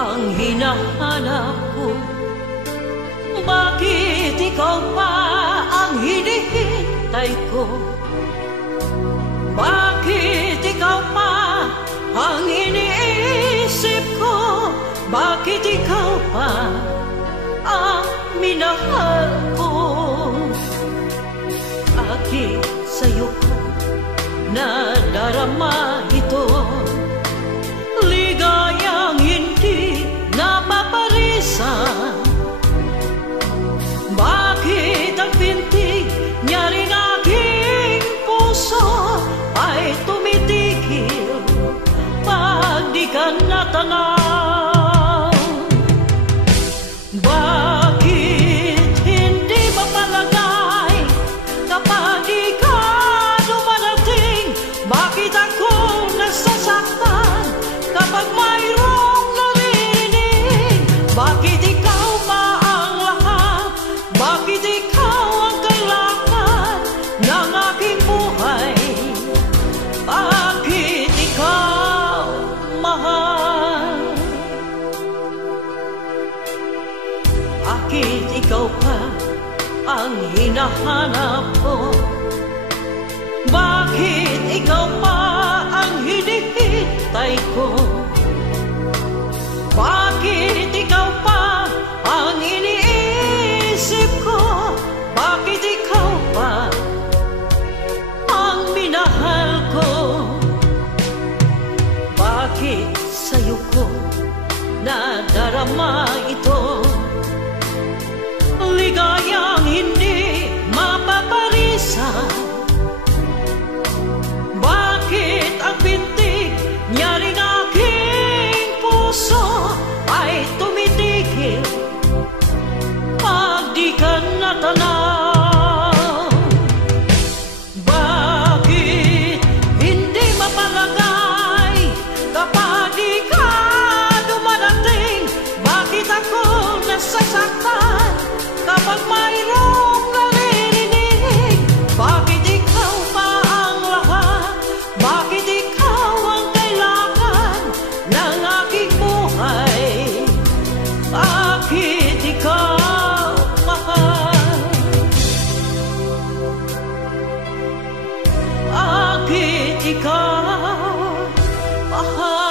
ang hinahanap ko. Bakit ikaw pa ang hinihintay ko? Bakit ikaw pa ang iniisip ko? Bakit ikaw pa ang minahal ko? Bakit sa'yo ko nadarama ito? Ligayang hindi napaparisan. Bakit ang pintig niya rin aking puso ay tumitigil pag di ka natanaw? Bakit hindi mapalagay kapag di ka dumarating? Bakit ako nasasaktan kapag mayroong narinig? Bakit ikaw ba ang lahat? Bakit ikaw ang kailangan ng aking buhay? Bakit ikaw mahal? Bakit ikaw pa ang hinahanap ko? Bakit ikaw pa ang hinihintay ko? Bakit ikaw pa ang iniisip ko? Bakit ikaw pa ang minahal ko? Bakit sa'yo ko nadarama ito? Ligayang hindi mapaparisan. Bakit ang pintig niya rin aking puso ay tumitigil pag di ka natanaw? Bakit hindi mapalagay kapag di ka dumarating? Bakit ako nasasaktan kapag mayroong narinig? Bakit ikaw pa ang lahat? Bakit ikaw ang kailangan ng aking buhay? Bakit ikaw mahal? Bakit ikaw mahal?